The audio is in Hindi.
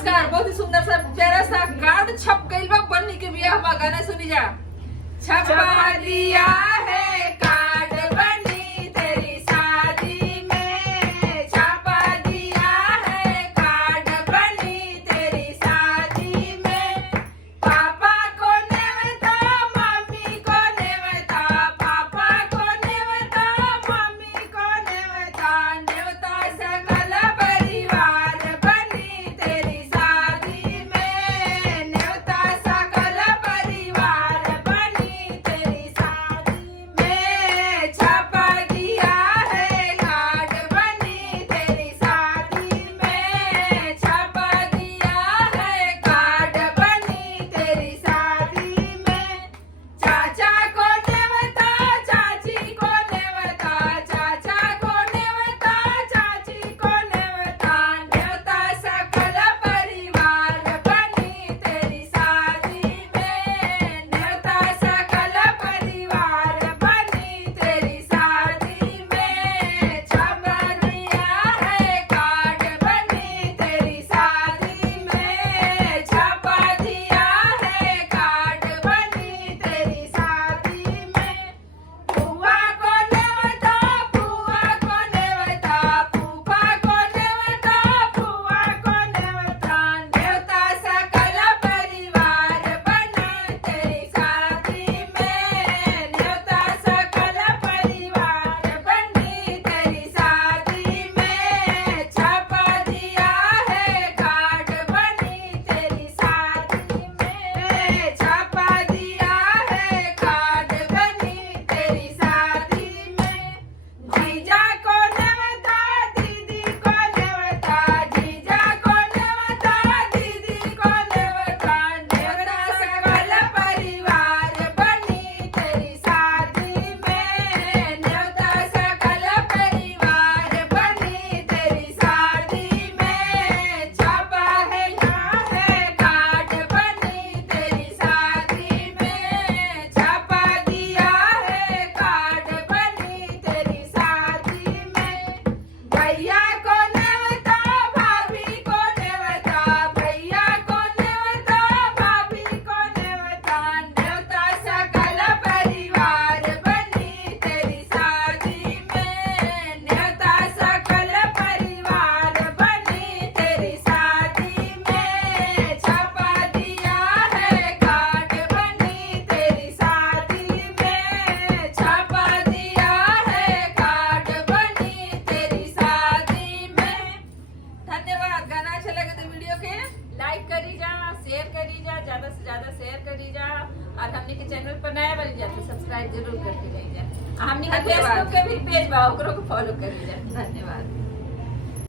नमस्कार। बहुत ही सुंदर सा प्यारा सा कार्ड छप गइल बा बन्नी के बियाह में। गाना सुनी जा। छपा दिया है कार्ड बनी तेरी शादी में, छपा दिया है कार्ड बनी तेरी शादी में। पापा को नेवता, मम्मी को नेवता, पापा को नेवता, मम्मी को नेवता, नेवता सकल परिवार बनी तेरी शादी में, नेवता सकल परिवार बनी तेरी शादी में। छपा दिया है कार्ड बनी तेरी शादी में, छपा दिया है कार्ड बनी तेरी शादी में। चाचा को नेवता, चाची को नेवता, चाचा को नेवता, चाची को नेवता, नेवता सकल परिवार बनी तेरी शादी में, नेवता सकल परिवार बनी तेरी शादी में। छपा दिया है कार्ड बनी तेरी शादी में, छपा दिया है कार्ड बनी तेरी शादी में। फुआ को नेवता, फुआ को नेवता, फूफा को नेवता, फुआ को नेवता, नेवता सकल परिवार बनी तेरी शादी में, नेवता सकल परिवार बनी तेरी शादी में। छपा दिया है कार्ड बनी तेरी शादी में, छपा दिया है कार्ड बनी तेरी शादी में। जीजा को नेवता, दीदी को नेवता, जीजा को नेवता, दीदी को नेवता, नेवता सकल परिवार बनी तेरी शादी में, नेवता सकल परिवार बनी तेरी शादी में। छपा है यहाँ है कार्ड बनी तेरी शादी में, छपा दिया है कार्ड बनी तेरी शादी में। भैया को नेवता, भाभी को नेवता, भैया को नेवता, भाभी को नेवता, नेवता सकल परिवार बनी तेरी शादी में, नेवता सकल परिवार बनी तेरी शादी में। छपा दिया है कार्ड बनी तेरी शादी में, छपा दिया है कार्ड बनी तेरी शादी में। धन्यवाद। गाना अच्छा लगे तो वीडियो के लाइक करी जा, शेयर करी जा, ज्यादा से ज्यादा शेयर करी जा, और हमने के चैनल पर नया बनी जा तो सब्सक्राइब जरूर करके रही जा। हमने के फेसबुक के भी पेज बा, ओकरो को फॉलो करी जा। धन्यवाद।